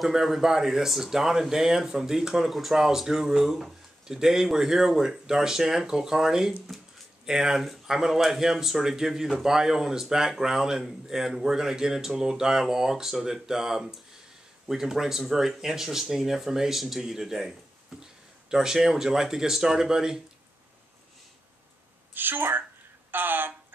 Welcome everybody. This is Don and Dan from The Clinical Trials Guru. Today we're here with Darshan Kulkarni, and I'm going to let him sort of give you the bio and his background, and we're going to get into a little dialogue so that we can bring some very interesting information to you today. Darshan, would you like to get started, buddy? Sure.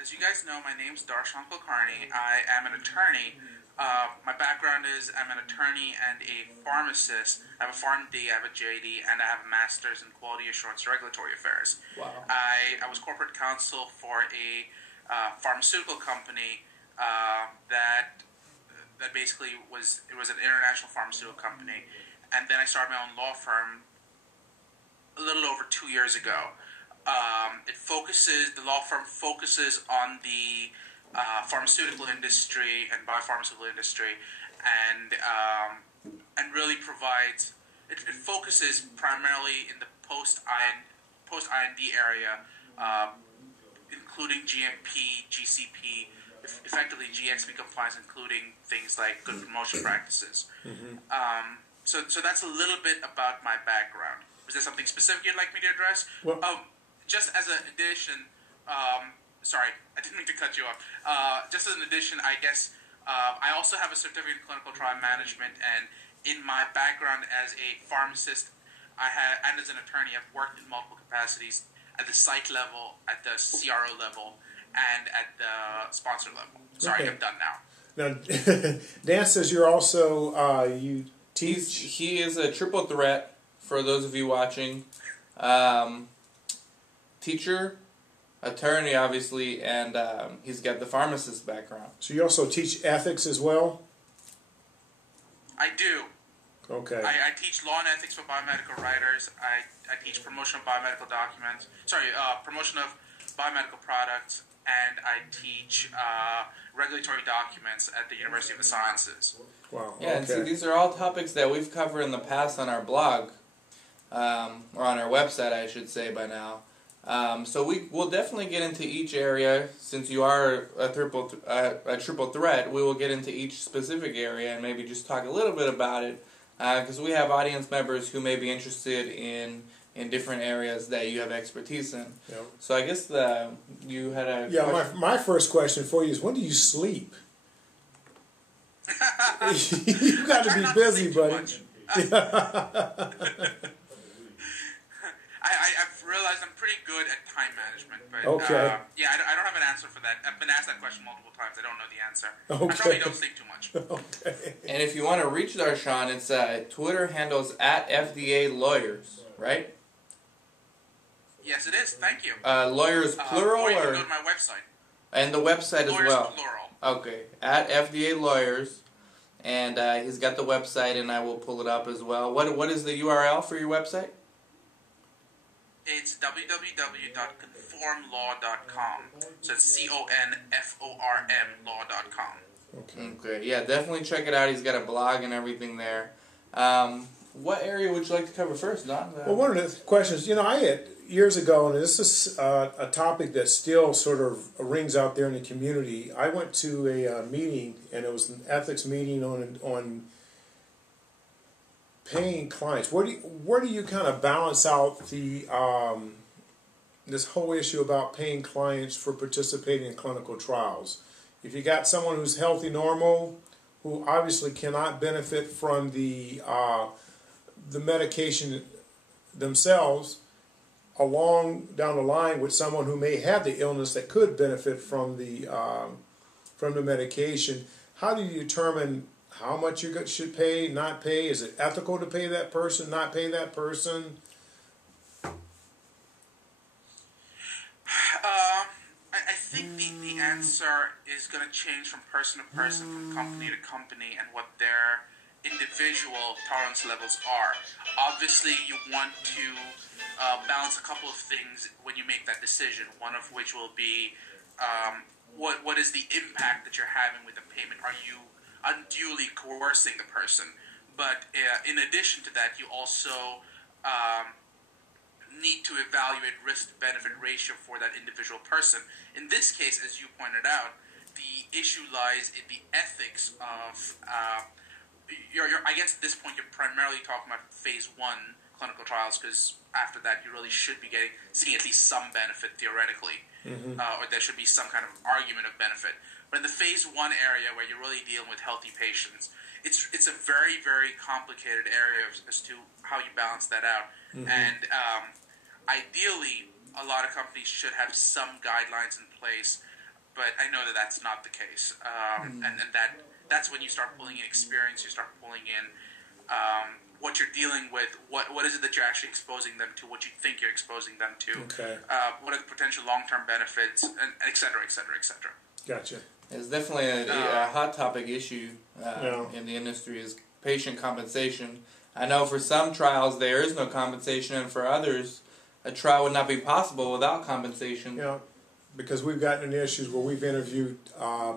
As you guys know, my name's Darshan Kulkarni. I am an attorney. My background is I'm an attorney and a pharmacist. I have a PharmD, I have a JD, and I have a master's in quality assurance regulatory affairs. Wow. I was corporate counsel for a pharmaceutical company that basically was an international pharmaceutical company, and then I started my own law firm a little over 2 years ago. The law firm focuses on the pharmaceutical industry and biopharmaceutical industry, and really provides. It focuses primarily in the post IND area, including GMP, GCP, effectively GXP compliance, including things like good promotion practices. Mm-hmm. So that's a little bit about my background. Was there something specific you'd like me to address? Well, just as an addition, sorry, I didn't mean to cut you off. Just as an addition, I guess I also have a certificate in clinical trial management, and in my background as a pharmacist, and as an attorney, I've worked in multiple capacities at the site level, at the CRO level, and at the sponsor level. Sorry, okay. I'm done now. Now, Dan says you're also, you teach? He is a triple threat, for those of you watching. Teacher, attorney, obviously, and he's got the pharmacist background. So you also teach ethics as well? I do. Okay. I teach law and ethics for biomedical writers. I teach promotion of biomedical documents. Promotion of biomedical products, and I teach regulatory documents at the University of the Sciences. Wow. Yeah, okay. and see, these are all topics that we've covered in the past on our blog, or on our website, I should say by now. So we'll definitely get into each area. Since you are a triple threat, we will get into each specific area and maybe just talk a little bit about it, because we have audience members who may be interested in different areas that you have expertise in. Yep. So I guess you had a question. My first question for you is, when do you sleep? You got to be busy, buddy. I've realized I'm pretty good at time management, but okay. I don't have an answer for that. I've been asked that question multiple times. I don't know the answer. Okay. I probably don't sleep too much. Okay. And if you want to reach Darshan, it's Twitter handles at FDA Lawyers, right? Yes, it is. Thank you. Lawyers plural, or you can or go to my website. And the website Lawyers as well. Plural. Okay, at FDA Lawyers, and he's got the website, and I will pull it up as well. What is the URL for your website? It's www.conformlaw.com. So it's CONFORM law.com. Okay, yeah, definitely check it out. He's got a blog and everything there. What area would you like to cover first, Don? Well, one of the questions, I had years ago, and this is a topic that still sort of rings out there in the community. I went to a meeting, and it was an ethics meeting on paying clients. Where do you kind of balance out the this whole issue about paying clients for participating in clinical trials? If you got someone who's healthy, normal, who obviously cannot benefit from the medication themselves, along down the line with someone who may have the illness that could benefit from the medication, how do you determine how much you should pay, not pay? Is it ethical to pay that person, not pay that person? I think the answer is going to change from person to person, from company to company, and what their individual tolerance levels are. Obviously, you want to balance a couple of things when you make that decision, one of which will be what is the impact that you're having with the payment? Are you unduly coercing the person? But in addition to that, you also need to evaluate risk-benefit ratio for that individual person. In this case, as you pointed out, the issue lies in the ethics of I guess at this point you're primarily talking about phase 1 clinical trials, because after that you really should be seeing at least some benefit theoretically, or there should be some kind of argument of benefit. But in the phase 1 area, where you're really dealing with healthy patients, it's a very, very complicated area as to how you balance that out. And ideally, a lot of companies should have some guidelines in place, but I know that that's not the case. And that's when you start pulling in experience, you start pulling in what you're dealing with, what is it that you're actually exposing them to, what you think you're exposing them to, what are the potential long-term benefits, and et cetera, et cetera, et cetera. Gotcha. It's definitely a hot topic issue in the industry, is patient compensation. I know for some trials there is no compensation, and for others a trial would not be possible without compensation. Yeah, because we've gotten into issues where we've interviewed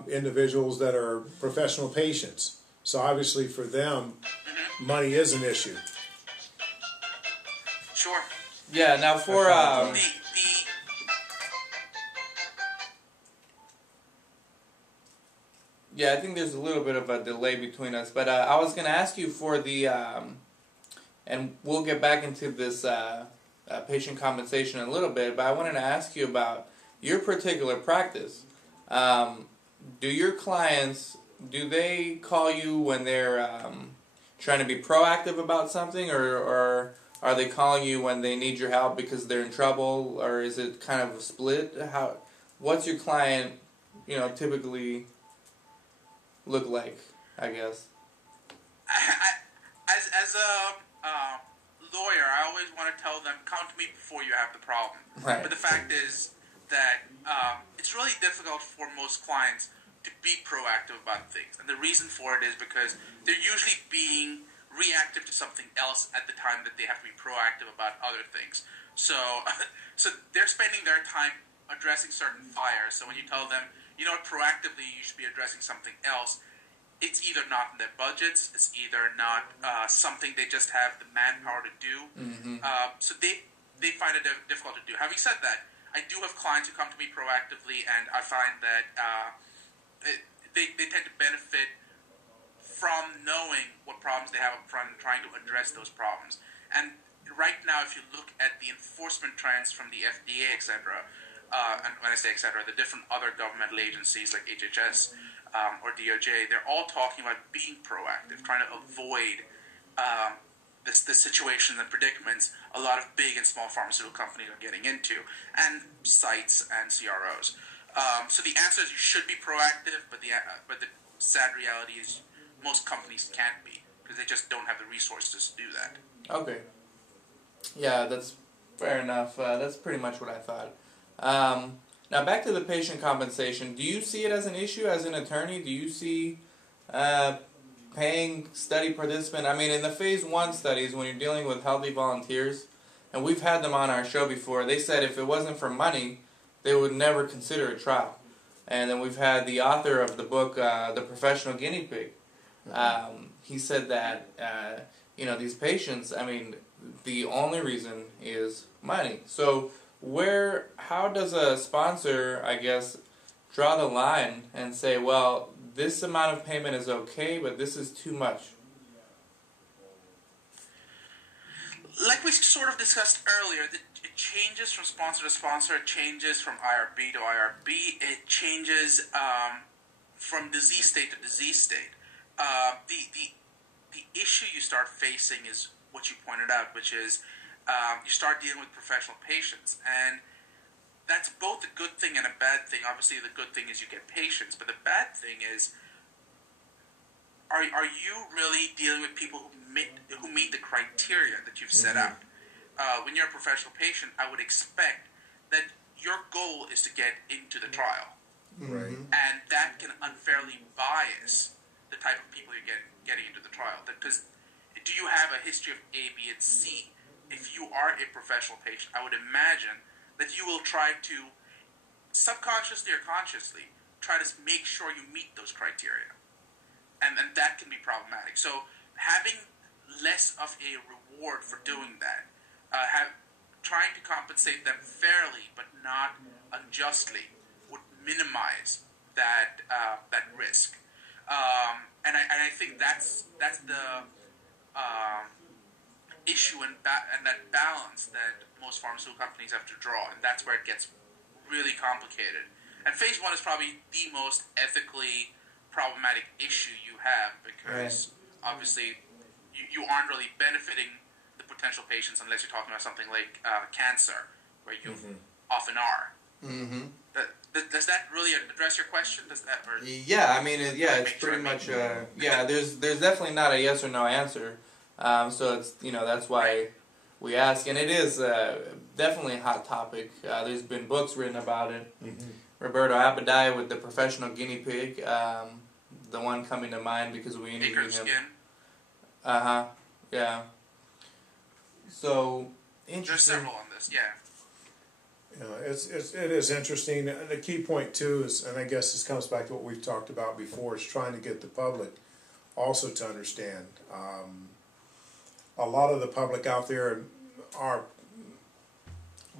individuals that are professional patients. So obviously for them, money is an issue. Sure. Yeah, now for... Yeah, I think there's a little bit of a delay between us, but I was going to ask you for the... and we'll get back into this patient compensation in a little bit, but I wanted to ask you about your particular practice. Do your clients... Do they call you when they're trying to be proactive about something, or are they calling you when they need your help because they're in trouble, or is it kind of a split? What's your client, typically look like, I guess? As a lawyer, I always want to tell them, come to me before you have the problem. Right. But the fact is that it's really difficult for most clients to be proactive about things. And the reason for it is because they're usually being reactive to something else at the time that they have to be proactive about other things. So they're spending their time addressing certain fires. So when you tell them, proactively you should be addressing something else, it's either not in their budgets, it's either not something they just have the manpower to do. So they find it difficult to do. Having said that, I do have clients who come to me proactively, and I find that they tend to benefit from knowing what problems they have up front and trying to address those problems. And right now, if you look at the enforcement trends from the FDA, etc., and when I say etc., the different other governmental agencies like HHS or DOJ, they're all talking about being proactive, trying to avoid the situations and predicaments a lot of big and small pharmaceutical companies are getting into, and sites and CROs. So the answer is you should be proactive, but the sad reality is most companies can't be, because they just don't have the resources to do that. Okay. Yeah, that's fair enough. That's pretty much what I thought. Now back to the patient compensation. Do you see it as an issue as an attorney? Do you see paying study participant? I mean, in the phase 1 studies, when you're dealing with healthy volunteers, and we've had them on our show before, they said if it wasn't for money, they would never consider a trial. And then we've had the author of the book, The Professional Guinea Pig. He said that, these patients, I mean, the only reason is money. So how does a sponsor, I guess, draw the line and say, well, this amount of payment is okay, but this is too much? Like we sort of discussed earlier, it changes from sponsor to sponsor, it changes from IRB to IRB, it changes from disease state to disease state. The issue you start facing is what you pointed out, which is you start dealing with professional patients, and that's both a good thing and a bad thing. Obviously, the good thing is you get patients, but the bad thing is, are you really dealing with people who meet the criteria that you've set out? When you're a professional patient, I would expect that your goal is to get into the trial, and that can unfairly bias the type of people you're getting into the trial. Because do you have a history of A, B, and C? If you are a professional patient, I would imagine that you will try to, subconsciously or consciously, try to make sure you meet those criteria. And that can be problematic. So having less of a reward for doing that, trying to compensate them fairly but not unjustly, would minimize that risk. And I think that's the issue and that balance that most pharmaceutical companies have to draw, and that's where it gets really complicated. And phase 1 is probably the most ethically problematic issue you have, because obviously you aren't really benefiting the potential patients unless you're talking about something like cancer, where you often are. Mm-hmm. Does that really address your question? Does that? Or yeah, I mean, it's pretty much. Yeah, there's definitely not a yes or no answer. So it's that's why we ask, and it is definitely a hot topic. There's been books written about it. Mm-hmm. Roberto Apodai with The Professional Guinea Pig, the one coming to mind because we interviewed him. Yeah. So interesting. There's several on this, yeah. It is interesting. The key point too is, and I guess this comes back to what we've talked about before, is trying to get the public also to understand. A lot of the public out there are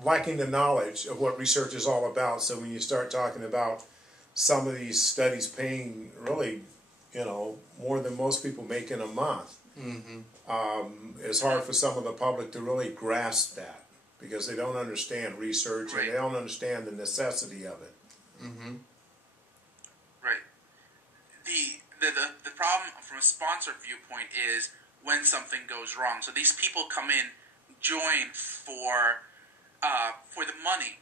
lacking the knowledge of what research is all about. So when you start talking about some of these studies paying really, more than most people make in a month, it's hard for some of the public to really grasp that, because they don't understand research and they don't understand the necessity of it. Mm-hmm. Right. The problem from a sponsor viewpoint is when something goes wrong. So these people come in, join for the money,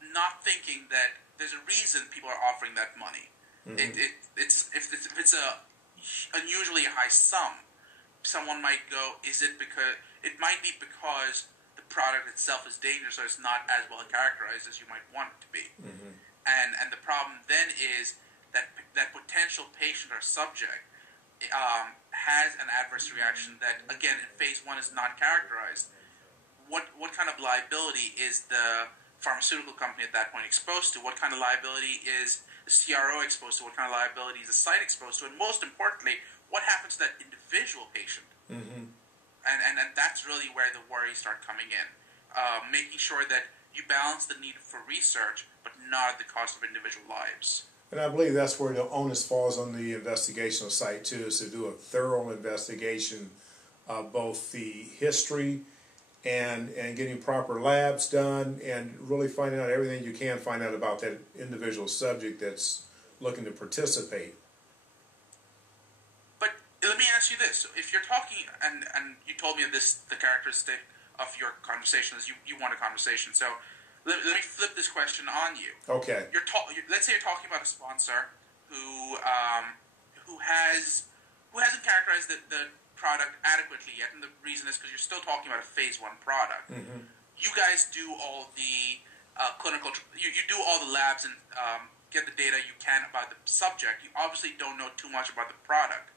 not thinking that there's a reason people are offering that money. Mm-hmm. If it's a unusually high sum, someone might go, it might be because the product itself is dangerous, or it's not as well characterized as you might want it to be. Mm-hmm. And the problem then is that potential patient or subject has an adverse reaction that, again, in phase 1 is not characterized. What kind of liability is the pharmaceutical company at that point exposed to? What kind of liability is the CRO exposed to? What kind of liability is the site exposed to? And most importantly, what happens to that individual patient? Mm-hmm. And that's really where the worries start coming in. Making sure that you balance the need for research, but not at the cost of individual lives. And I believe that's where the onus falls on the investigational site too, is to do a thorough investigation of both the history and getting proper labs done, and really finding out everything you can find out about that individual subject that's looking to participate. But let me ask you this: if you're talking, and you told me the characteristic of your conversation is you want a conversation, so let me flip this question on you. Okay. Let's say you're talking about a sponsor who hasn't characterized the product adequately yet, and the reason is because you're still talking about a phase 1 product. Mm-hmm. You guys do all the clinical, you do all the labs and get the data you can about the subject. You obviously don't know too much about the product.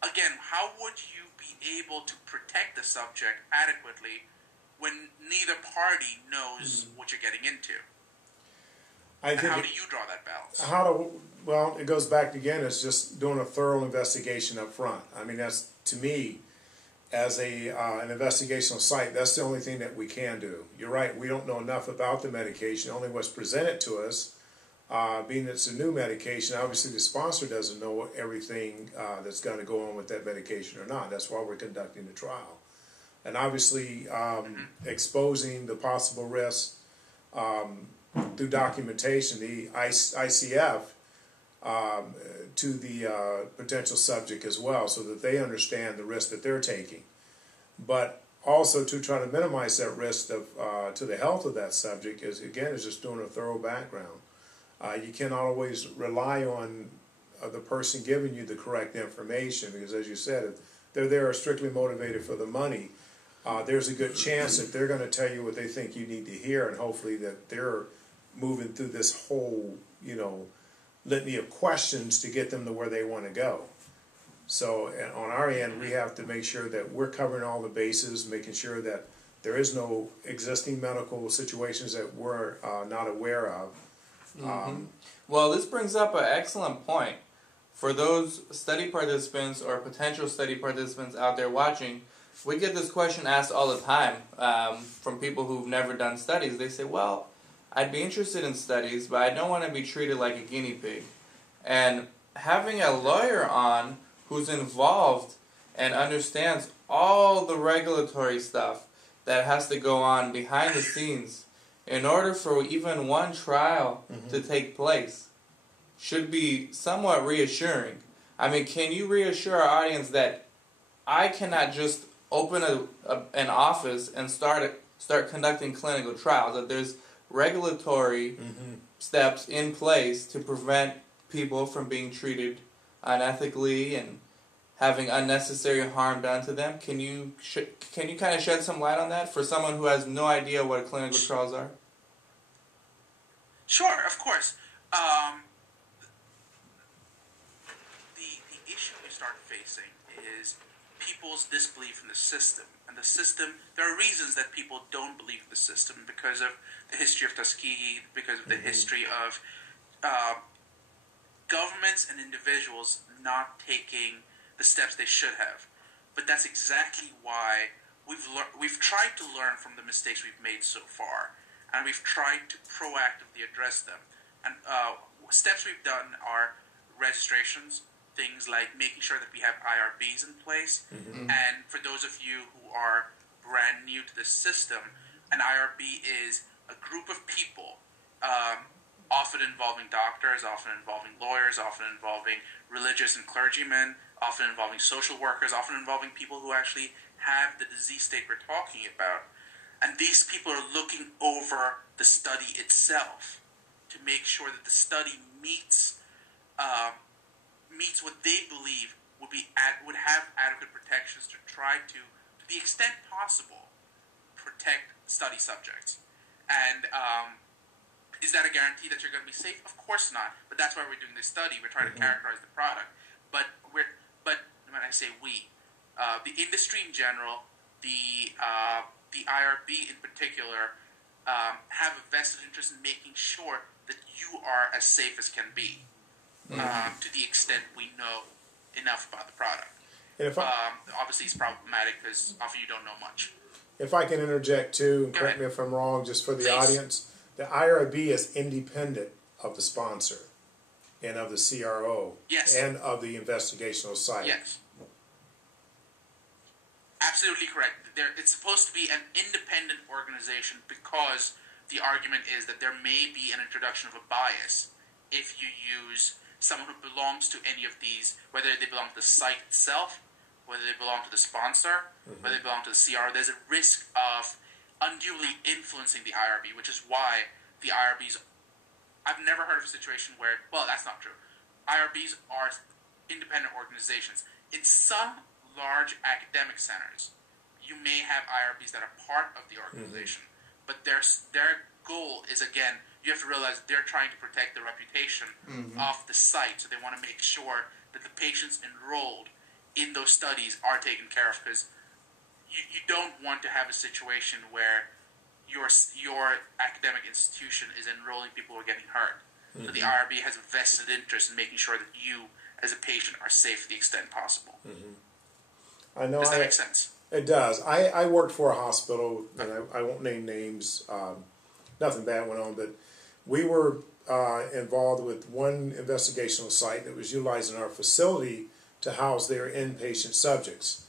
Again, how would you be able to protect the subject adequately when neither party knows what you're getting into? How do you draw that balance? Well, it goes back again. It's just doing a thorough investigation up front. I mean, that's, to me, as an investigational site, that's the only thing that we can do. You're right. We don't know enough about the medication. Only what's presented to us, being it's a new medication, obviously the sponsor doesn't know everything that's going to go on with that medication or not. That's why we're conducting the trial. And obviously exposing the possible risks through documentation, the ICF, to the potential subject as well, so that they understand the risk that they're taking. But also to try to minimize that risk to the health of that subject is just doing a thorough background. You cannot always rely on the person giving you the correct information, because, as you said, if they're there strictly motivated for the money, there's a good chance that they're going to tell you what they think you need to hear, and hopefully that they're moving through this whole, litany of questions to get them to where they want to go. So on our end, we have to make sure that we're covering all the bases, making sure that there is no existing medical situations that we're not aware of. Mm-hmm. Well, this brings up an excellent point. For those study participants or potential study participants out there watching, we get this question asked all the time from people who've never done studies. They say, well, I'd be interested in studies, but I don't want to be treated like a guinea pig. And having a lawyer on who's involved and understands all the regulatory stuff that has to go on behind the scenes in order for even one trial to take place should be somewhat reassuring. I mean, can you reassure our audience that I cannot just open an office and start conducting clinical trials, that there's regulatory steps in place to prevent people from being treated unethically and having unnecessary harm done to them? Can you kind of shed some light on that for someone who has no idea what clinical trials are? Sure, of course. The issue we start facing is people's disbelief in the system. And the system, there are reasons that people don't believe in the system because of the history of Tuskegee, because of the history of governments and individuals not taking the steps they should have. But that's exactly why we've tried to learn from the mistakes we've made so far, and we've tried to proactively address them. And steps we've done are registrations, things like making sure that we have IRBs in place. And for those of you who are brand new to the system, an IRB is a group of people, often involving doctors, often involving lawyers, often involving religious and clergymen, often involving social workers, often involving people who actually have the disease state we're talking about. And these people are looking over the study itself to make sure that the study meets what they believe would have adequate protections to try to the extent possible, protect study subjects. And is that a guarantee that you're going to be safe? Of course not. But that's why we're doing this study. We're trying to characterize the product. But when I say we, the industry in general, the IRB in particular, have a vested interest in making sure that you are as safe as can be, to the extent we know enough about the product. And if obviously it's problematic because often you don't know much. If I can interject too, and correct me if I'm wrong, just for the audience, the IRB is independent of the sponsor and of the CRO and of the investigational site. Yes. Absolutely correct. It's supposed to be an independent organization because the argument is that there may be an introduction of a bias if you use someone who belongs to any of these, whether they belong to the site itself, whether they belong to the sponsor, whether they belong to the CRO. There's a risk of unduly influencing the IRB, which is why the IRBs, I've never heard of a situation where, well, that's not true. IRBs are independent organizations. In some large academic centers, you may have IRBs that are part of the organization, but their goal is, again, you have to realize they're trying to protect the reputation of the site, so they want to make sure that the patients enrolled in those studies are taken care of, because you don't want to have a situation where your academic institution is enrolling people who are getting hurt. So the IRB has a vested interest in making sure that you, as a patient, are safe to the extent possible. I know. Does that make sense? It does. I worked for a hospital, and I won't name names. Nothing bad went on, but we were involved with one investigational site that was utilizing our facility to house their inpatient subjects.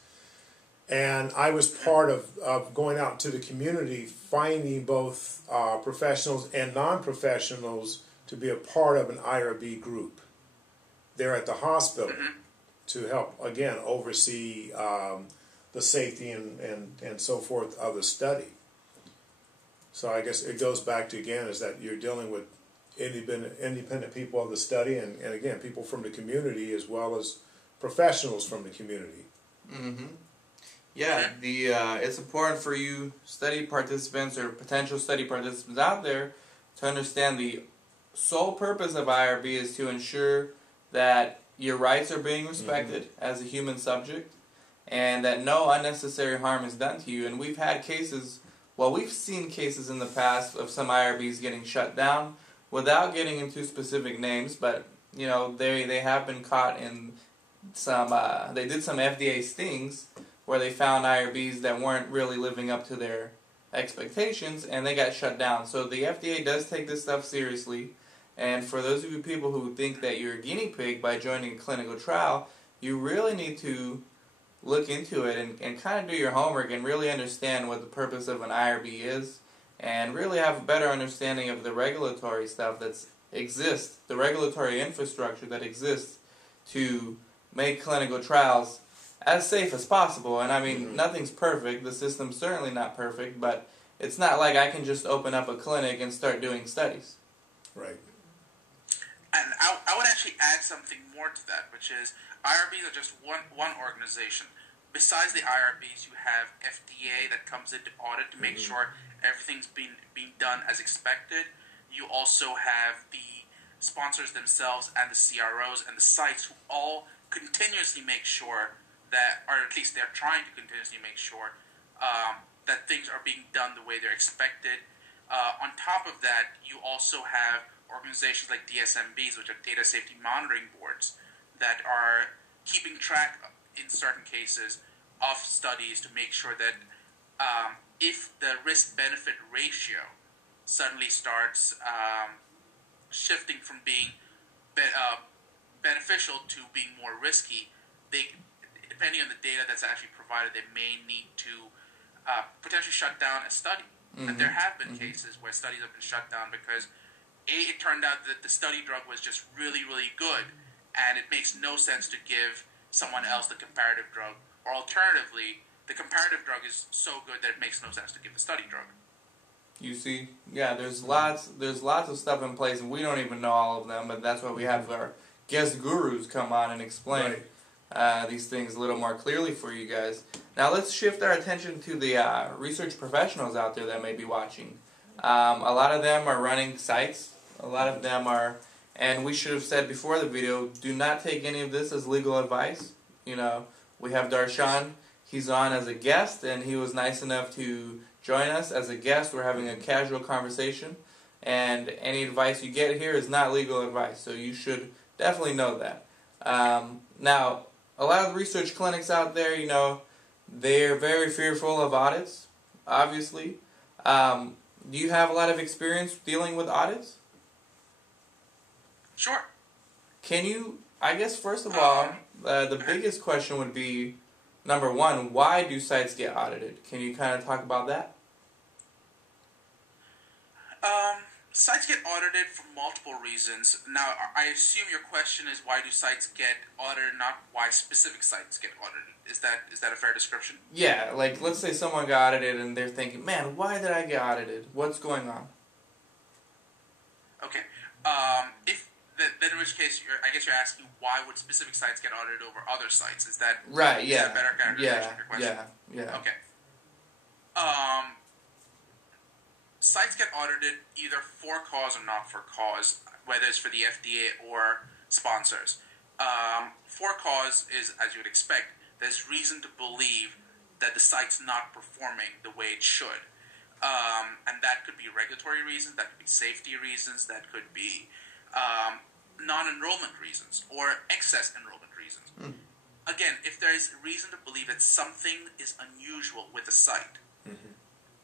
And I was part of going out to the community, finding both professionals and non-professionals to be a part of an IRB group there at the hospital to help, again, oversee the safety and so forth of the study. So I guess it goes back to, again, is that you're dealing with independent people of the study and again, people from the community as well as professionals from the community. Yeah, it's important for you study participants or potential study participants out there to understand the sole purpose of IRB is to ensure that your rights are being respected as a human subject and that no unnecessary harm is done to you. And we've had cases, well, we've seen cases in the past of some IRBs getting shut down without getting into specific names, but, you know, they have been caught in some, they did some FDA stings where they found IRBs that weren't really living up to their expectations and they got shut down. So the FDA does take this stuff seriously, And for those of you people who think that you're a guinea pig by joining a clinical trial, you really need to look into it and kind of do your homework and really understand what the purpose of an IRB is, and really have a better understanding of the regulatory stuff that exists, the regulatory infrastructure that exists to make clinical trials as safe as possible. And I mean, nothing's perfect. The system's certainly not perfect, but it's not like I can just open up a clinic and start doing studies. Right. And I would actually add something more to that, which is IRBs are just one organization. Besides the IRBs, you have FDA that comes in to audit to make sure everything's being done as expected. You also have the sponsors themselves and the CROs and the sites who all continuously make sure that, or at least they're trying to continuously make sure that things are being done the way they're expected. On top of that, you also have organizations like DSMBs, which are data safety monitoring boards, that are keeping track in certain cases of studies to make sure that if the risk-benefit ratio suddenly starts shifting from being beneficial to being more risky, they, depending on the data that's actually provided, they may need to potentially shut down a study. But there have been cases where studies have been shut down because it turned out that the study drug was just really, really good, and it makes no sense to give someone else the comparative drug. Or alternatively, the comparative drug is so good that it makes no sense to give the study drug. You see, yeah, there's lots of stuff in place, and we don't even know all of them. But that's why we have our guest gurus come on and explain these things a little more clearly for you guys. Now let's shift our attention to the research professionals out there that may be watching. A lot of them are running sites. A lot of them are, and we should have said before the video, do not take any of this as legal advice. You know, we have Darshan. He's on as a guest, and he was nice enough to join us as a guest. We're having a casual conversation, and any advice you get here is not legal advice, so you should definitely know that. Now, a lot of the research clinics out there, you know, they're very fearful of audits, obviously. Do you have a lot of experience dealing with audits? Sure. Can you, I guess first of all, the biggest question would be, number one, why do sites get audited? Can you kind of talk about that? Sites get audited for multiple reasons. Now, I assume your question is why do sites get audited, not why specific sites get audited. Is that a fair description? Yeah, like let's say someone got audited and they're thinking, man, why did I get audited? What's going on? Okay. Then in which case, I guess you're asking why would specific sites get audited over other sites? Is that right? Yeah. Is that a better characterization of your question? Yeah. Okay. Sites get audited either for cause or not for cause, whether it's for the FDA or sponsors. For cause is, as you would expect, there's reason to believe that the site's not performing the way it should. And that could be regulatory reasons, that could be safety reasons, that could be non-enrollment reasons or excess enrollment reasons. Again, if there is reason to believe that something is unusual with a site,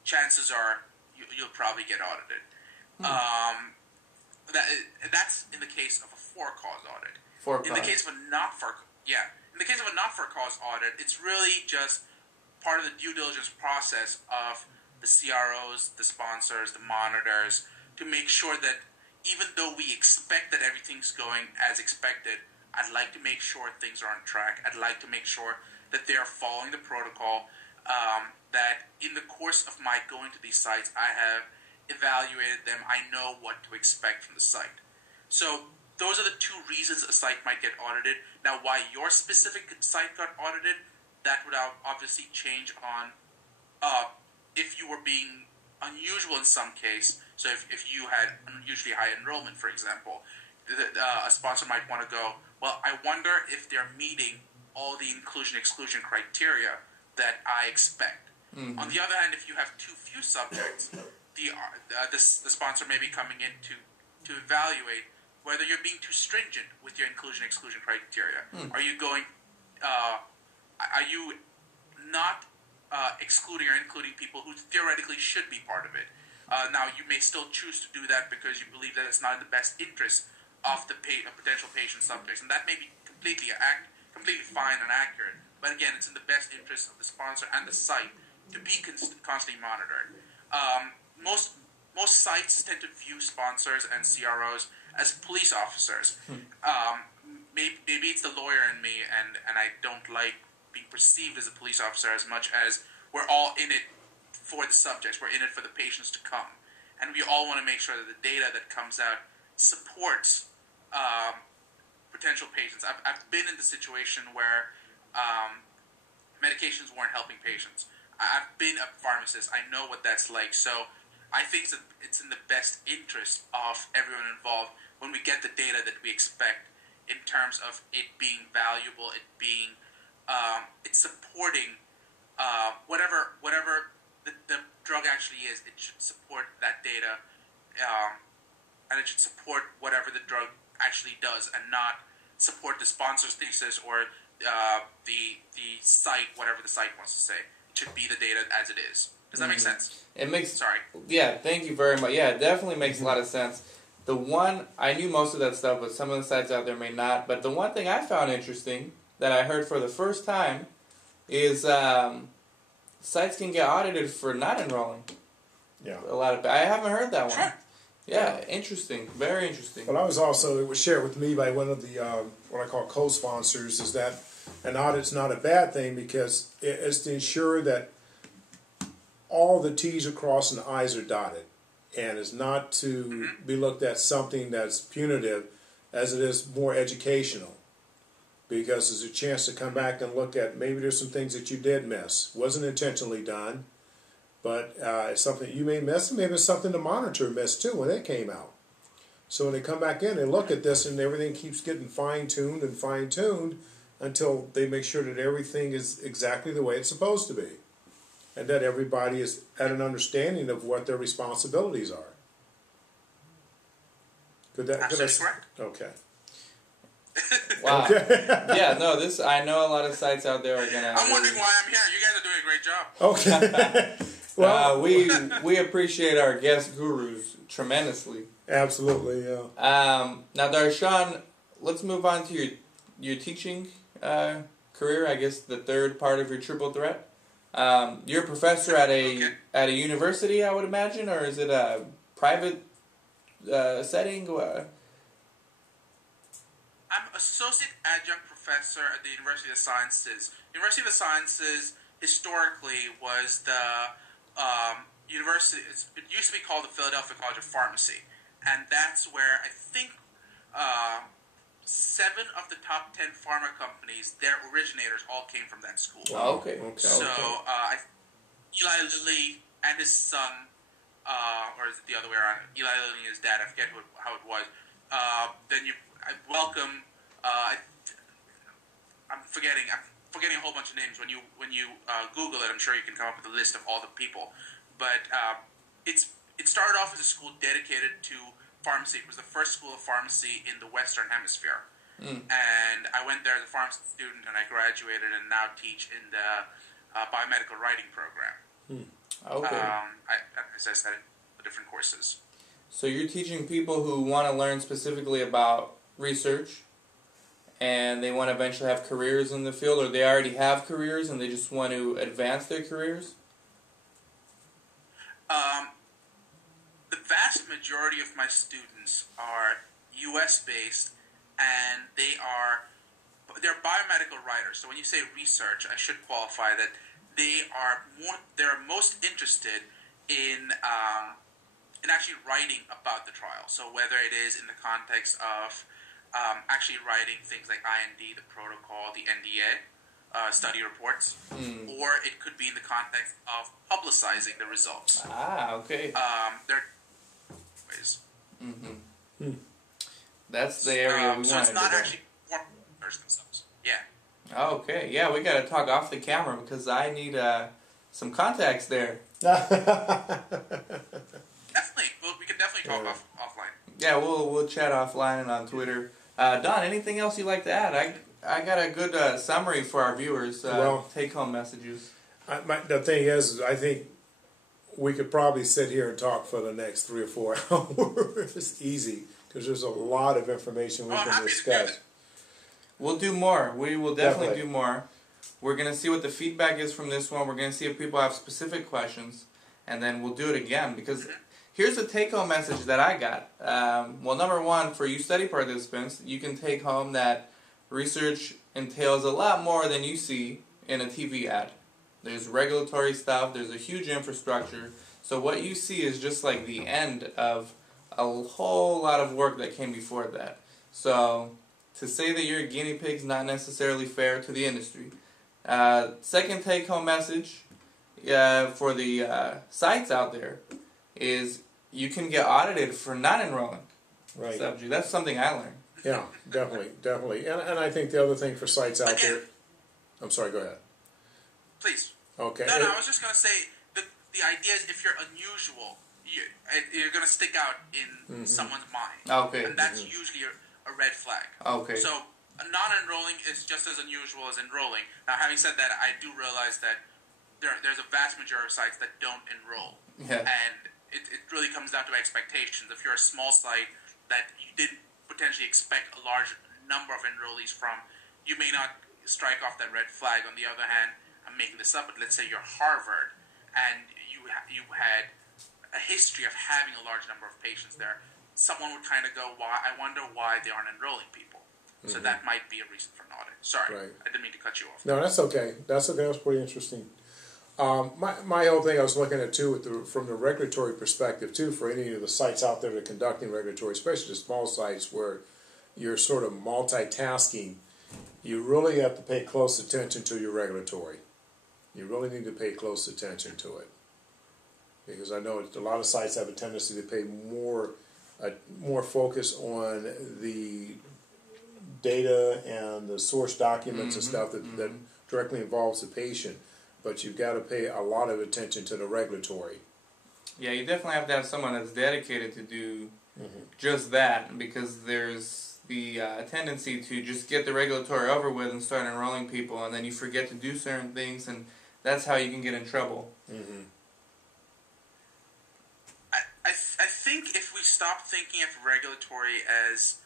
chances are you'll probably get audited. That's in the case of a for-cause audit. In the case of a not-for-cause audit, it's really just part of the due diligence process of the CROs, the sponsors, the monitors, to make sure that even though we expect that everything's going as expected, I'd like to make sure things are on track. I'd like to make sure that they are following the protocol, that in the course of my going to these sites, I have evaluated them. I know what to expect from the site. So those are the two reasons a site might get audited. Now, why your specific site got audited, that would obviously change on if you were being unusual in some case. So if you had unusually high enrollment, for example, a sponsor might want to go, well, I wonder if they're meeting all the inclusion-exclusion criteria that I expect. On the other hand, if you have too few subjects, the sponsor may be coming in to evaluate whether you're being too stringent with your inclusion-exclusion criteria. Are you going? Are you not excluding or including people who theoretically should be part of it? Now, you may still choose to do that because you believe that it's not in the best interest of the potential patient subjects, and that may be completely fine and accurate. But again, it's in the best interest of the sponsor and the site to be constantly monitored. Most sites tend to view sponsors and CROs as police officers. Maybe it's the lawyer in me, and I don't like being perceived as a police officer as much as we're all in it for the subjects. We're in it for the patients to come. And we all want to make sure that the data that comes out supports potential patients. I've been in the situation where medications weren't helping patients. I've been a pharmacist. I know what that's like. So I think that it's in the best interest of everyone involved when we get the data that we expect in terms of it being valuable, it being, it's supporting whatever the drug actually is. It should support that data, and it should support whatever the drug actually does, and not support the sponsor's thesis or the site, whatever the site wants to say. It should be the data as it is. Does that make sense? It makes. Sorry. Yeah, thank you very much. Yeah, it definitely makes a lot of sense. The one, I knew most of that stuff, but some of the sites out there may not. But the one thing I found interesting that I heard for the first time is sites can get audited for not enrolling. Yeah. I haven't heard that one. Sure. Yeah, interesting. Very interesting. Well, it was shared with me by one of the, what I call co-sponsors, is that an audit's not a bad thing because it's to ensure that all the T's are crossed and the I's are dotted. And it's not to be looked at something that's punitive as it is more educational. Because there's a chance to come back and look at maybe there's some things that you did miss. Wasn't intentionally done, but it's something you may miss. Maybe it's something the monitor missed too when it came out. So when they come back in and look at this, and everything keeps getting fine-tuned and fine-tuned until they make sure that everything is exactly the way it's supposed to be. And that everybody is at an understanding of what their responsibilities are. Absolutely correct. Okay. Wow. Okay. Yeah, no, I know a lot of sites out there are going to... I'm wondering why I'm here. You guys are doing a great job. Okay. Well, we appreciate our guest gurus tremendously. Absolutely, yeah. Now, Darshan, let's move on to your teaching career, I guess the third part of your triple threat. You're a professor at a university, I would imagine, or is it a private setting? I'm associate adjunct professor at the University of the Sciences. University of the Sciences historically was the university. It used to be called the Philadelphia College of Pharmacy, and that's where I think 7 of the top 10 pharma companies, their originators all came from that school. Oh, okay. So Eli Lilly and his son, or is it the other way around? Eli Lilly and his dad. I forget how it was. Then I welcome. I'm forgetting a whole bunch of names. When you Google it, I'm sure you can come up with a list of all the people. But it started off as a school dedicated to pharmacy. It was the first school of pharmacy in the Western Hemisphere. And I went there as a pharmacy student, and I graduated, and now teach in the biomedical writing program. Okay. As I said, the different courses. So you're teaching people who want to learn specifically about research, and they want to eventually have careers in the field, or they already have careers and they just want to advance their careers? The vast majority of my students are U.S.-based, and they're biomedical writers. So when you say research, I should qualify that they're most interested in actually writing about the trial. So whether it is in the context of actually writing things like IND, the protocol, the NDA, study reports, or it could be in the context of publicizing the results. Okay. There are ways. That's the area we want to So it's not actually formers themselves. Yeah. Okay. Yeah, we got to talk off the camera because I need some contacts there. Definitely. Well, we can definitely talk offline. Yeah, we'll chat offline and on Twitter. Don, anything else you'd like to add? I got a good summary for our viewers. Take-home messages. The thing is, I think we could probably sit here and talk for the next 3 or 4 hours, easy, because there's a lot of information we can discuss. We'll do more. We will definitely do more. We're going to see what the feedback is from this one. We're going to see if people have specific questions, and then we'll do it again. Because here's the take-home message that I got. Well, number one, for you study participants, you can take home that research entails a lot more than you see in a TV ad. There's regulatory stuff. There's a huge infrastructure. So what you see is just like the end of a whole lot of work that came before that. So to say that you're a guinea pig is not necessarily fair to the industry. Second take-home message for the sites out there is you can get audited for not enrolling. Right. Subject. That's something I learned. Yeah, definitely. And I think the other thing for sites out there... I'm sorry, go ahead. Please. Okay. No, I was just going to say, the idea is if you're unusual, you're going to stick out in someone's mind. Okay. And that's usually a red flag. Okay. So non-enrolling is just as unusual as enrolling. Now, having said that, I do realize that there's a vast majority of sites that don't enroll. Yeah. And it really comes down to expectations. If you're a small site that you didn't potentially expect a large number of enrollees from, you may not strike off that red flag. On the other hand, I'm making this up, but let's say you're Harvard and you had a history of having a large number of patients there. Someone would kind of go, I wonder why they aren't enrolling people. So that might be a reason for an audit. Sorry, Right. I didn't mean to cut you off. No, that's okay. That's okay. That's pretty interesting. My whole thing I was looking at too, from the regulatory perspective too, for any of the sites out there that are conducting regulatory, especially the small sites where you're sort of multitasking, you really have to pay close attention to your regulatory. You really need to pay close attention to it, because I know a lot of sites have a tendency to pay more focus on the data and the source documents and stuff that directly involves the patient. But you've got to pay a lot of attention to the regulatory. Yeah, you definitely have to have someone that's dedicated to do just that, because there's the tendency to just get the regulatory over with and start enrolling people, and then you forget to do certain things, and that's how you can get in trouble. I think if we stop thinking of regulatory as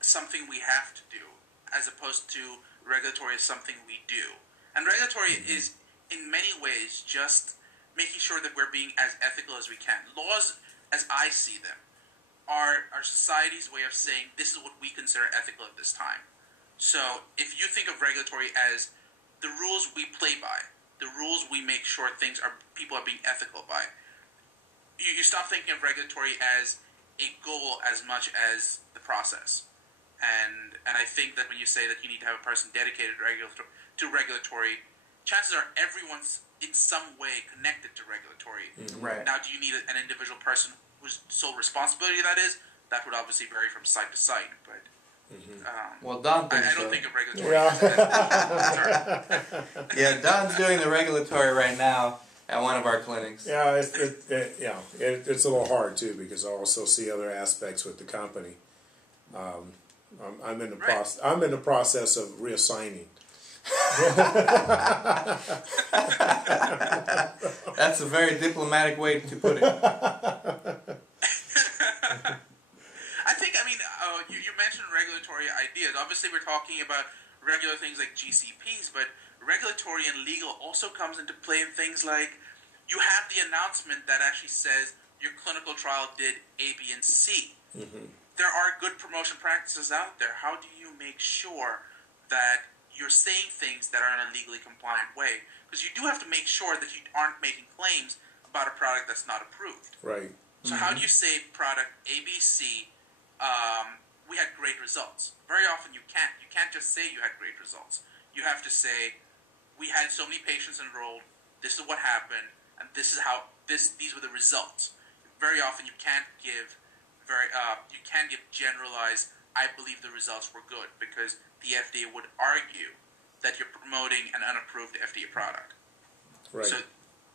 something we have to do, as opposed to regulatory as something we do, and regulatory is in many ways just making sure that we're being as ethical as we can. Laws, as I see them, are our society's way of saying this is what we consider ethical at this time. So if you think of regulatory as the rules we play by, the rules we make sure people are being ethical by, you stop thinking of regulatory as a goal as much as the process. And I think that when you say that you need to have a person dedicated to regulatory, chances are everyone's in some way connected to regulatory. Right. Now, do you need an individual person whose sole responsibility that is? That would obviously vary from site to site, but Well, Don thinks I don't so. think of regulatory. Yeah, Don's doing the regulatory right now at one of our clinics. Yeah, it's a little hard too, because I also see other aspects with the company. I'm in the process of reassigning. That's a very diplomatic way to put it. You mentioned regulatory ideas. Obviously, we're talking about regular things like GCPs, but regulatory and legal also comes into play in things like you have the announcement that actually says your clinical trial did A, B, and C. There are good promotion practices out there. How do you make sure that you're saying things that are in a legally compliant way? Because you do have to make sure that you aren't making claims about a product that's not approved. Right. So how do you say product ABC, we had great results? Very often you can't. You can't just say you had great results. You have to say, we had so many patients enrolled, this is what happened, and this is how these were the results. Very often you can't give generalized, I believe the results were good, because the FDA would argue that you're promoting an unapproved FDA product. Right. So,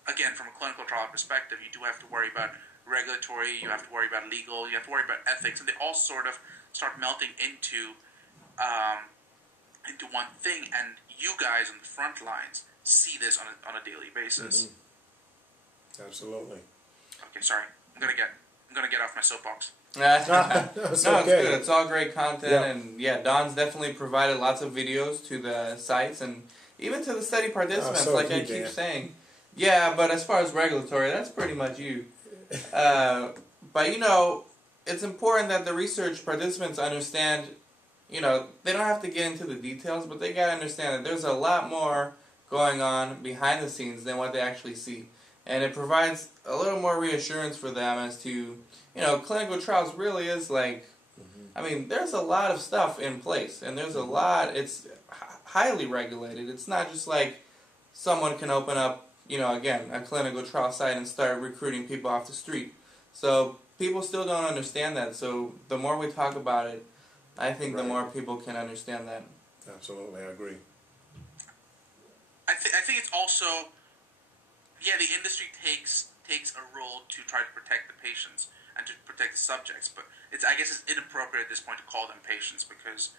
again, from a clinical trial perspective, you do have to worry about regulatory, you have to worry about legal, you have to worry about ethics, and they all sort of start melting into one thing. And you guys on the front lines see this on a daily basis. Absolutely. Okay, sorry. I'm gonna get off my soapbox. No, it's okay. good. It's all great content, Yeah. and yeah, Don's definitely provided lots of videos to the sites and even to the study participants, so like have I you, keep Dan. saying. Yeah, but as far as regulatory, that's pretty much you. But you know, it's important that the research participants understand. You know, they don't have to get into the details, but they gotta understand that there's a lot more going on behind the scenes than what they actually see. And it provides a little more reassurance for them as to, you know, clinical trials really is like, I mean, there's a lot of stuff in place, and there's a lot, it's highly regulated. It's not just like someone can open up, you know, again, a clinical trial site and start recruiting people off the street. So people still don't understand that, so the more we talk about it, I think the more people can understand that. Absolutely, I agree. I think it's also, yeah, the industry takes a role to try to protect the patients and to protect the subjects, but I guess it's inappropriate at this point to call them patients because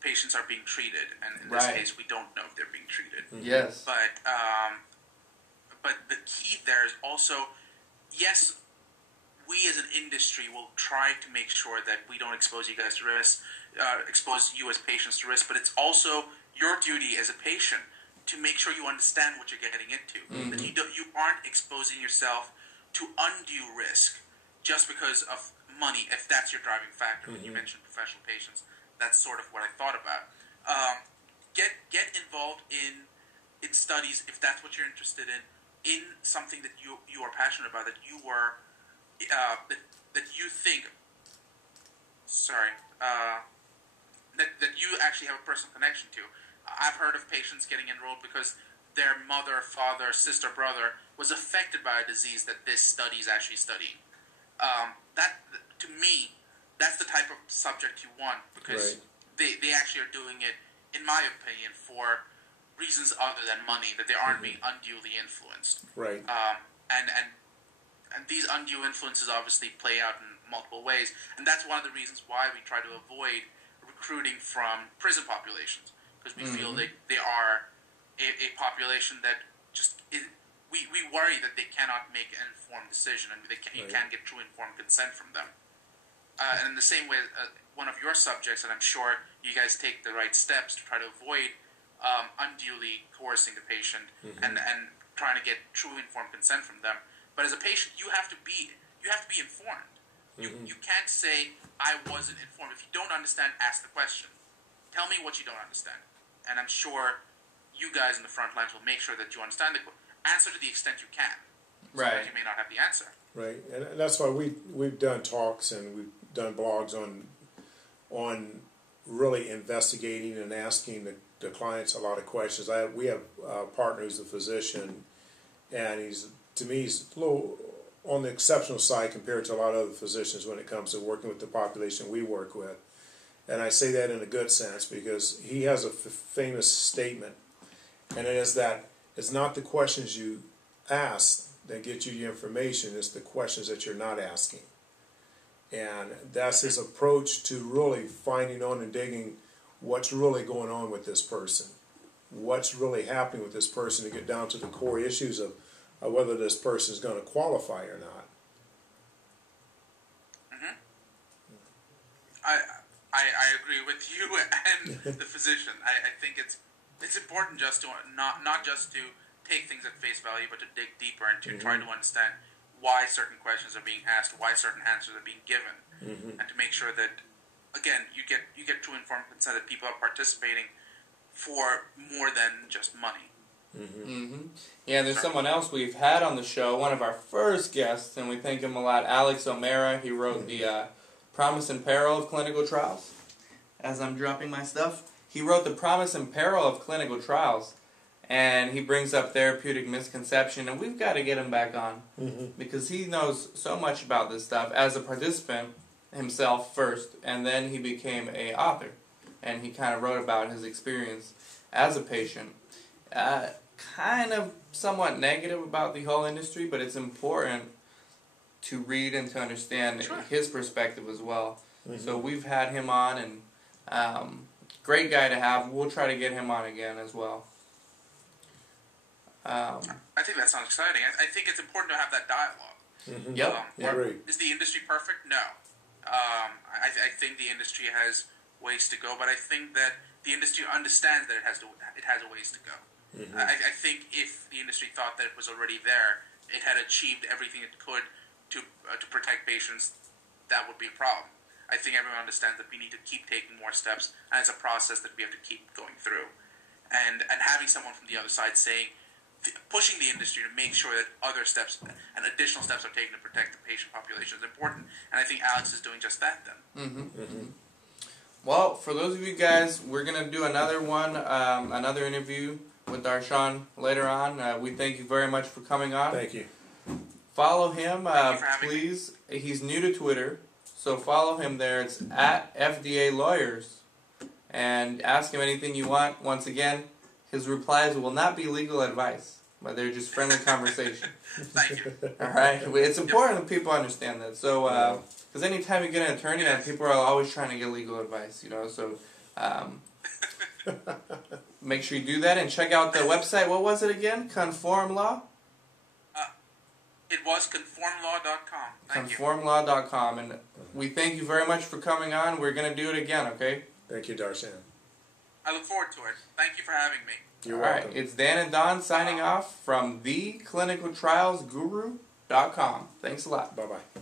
patients are being treated, and in this case, we don't know if they're being treated. Yes. But the key there is also, yes, we as an industry will try to make sure that we don't expose you guys to risk, expose you as patients to risk, but it's also your duty as a patient to make sure you understand what you're getting into. That you aren't exposing yourself to undue risk just because of money, if that's your driving factor. When you mentioned professional patients, that's sort of what I thought about. Get involved in studies if that's what you're interested in something that you are passionate about, that you were that you think, that you actually have a personal connection to. I've heard of patients getting enrolled because their mother, father, sister, brother was affected by a disease that this study is actually studying. That, to me, that's the type of subject you want because they actually are doing it, in my opinion, for reasons other than money, that they aren't being unduly influenced. Right. And these undue influences obviously play out in multiple ways, and that's one of the reasons why we try to avoid recruiting from prison populations, because we feel they are a population that just we worry that they cannot make an informed decision, and you can't get true informed consent from them. And in the same way, one of your subjects, and I'm sure you guys take the right steps to try to avoid unduly coercing the patient and trying to get true informed consent from them. But as a patient, you have to be informed. You can't say, I wasn't informed. If you don't understand, ask the question. Tell me what you don't understand. And I'm sure you guys in the front lines will make sure that you understand the answer to the extent you can. Sometimes you may not have the answer. Right, and that's why we've done talks and we've done blogs on really investigating and asking the clients a lot of questions. We have a partner who's a physician, and he's a little on the exceptional side compared to a lot of other physicians when it comes to working with the population we work with. And I say that in a good sense because he has a famous statement, and it is that it's not the questions you ask that get you your information, it's the questions that you're not asking. And that's his approach to really finding on and digging what's really going on with this person, what's really happening with this person, to get down to the core issues of whether this person is going to qualify or not. I agree with you and the physician. I think it's important just to not just to take things at face value, but to dig deeper and to try to understand why certain questions are being asked, why certain answers are being given, and to make sure that, again, you get true informed consent, that people are participating for more than just money. Yeah, and there's someone else we've had on the show, one of our first guests, and we thank him a lot, Alex O'Mara. He wrote the Promise and Peril of Clinical Trials. As I'm dropping my stuff, he wrote the Promise and Peril of Clinical Trials, and he brings up therapeutic misconception, and we've got to get him back on because he knows so much about this stuff as a participant himself first, and then he became an author, and he kind of wrote about his experience as a patient. Kind of somewhat negative about the whole industry, but it's important to read and to understand his perspective as well. So we've had him on, and great guy to have. We'll try to get him on again as well. Um, I think that sounds exciting. I think it's important to have that dialogue. Yep. Great. Is the industry perfect? No. I think the industry has ways to go, but I think that the industry understands that it has a ways to go. I think if the industry thought that it was already there, it had achieved everything it could to protect patients, that would be a problem. I think everyone understands that we need to keep taking more steps, and it's a process that we have to keep going through. And having someone from the other side saying, pushing the industry to make sure that other steps and additional steps are taken to protect the patient population is important. And I think Alex is doing just that then. Well, for those of you guys, we're going to do another one, another interview with Darshan later on. We thank you very much for coming on. Thank you. Follow him, Thank you for having please. He's new to Twitter, so follow him there. It's at FDA Lawyers. And ask him anything you want. Once again, his replies will not be legal advice, but they're just friendly conversation. Thank you. All right? It's important that people understand that. So, because anytime you get an attorney, people are always trying to get legal advice, you know. So, make sure you do that and check out the website. What was it again? Conform Law? It was conformlaw.com. Thank you. Conformlaw.com. And we thank you very much for coming on. We're going to do it again, okay? Thank you, Darshan. I look forward to it. Thank you for having me. You're All welcome. right, it's Dan and Don signing off from theclinicaltrialsguru.com. Thanks a lot. Bye-bye.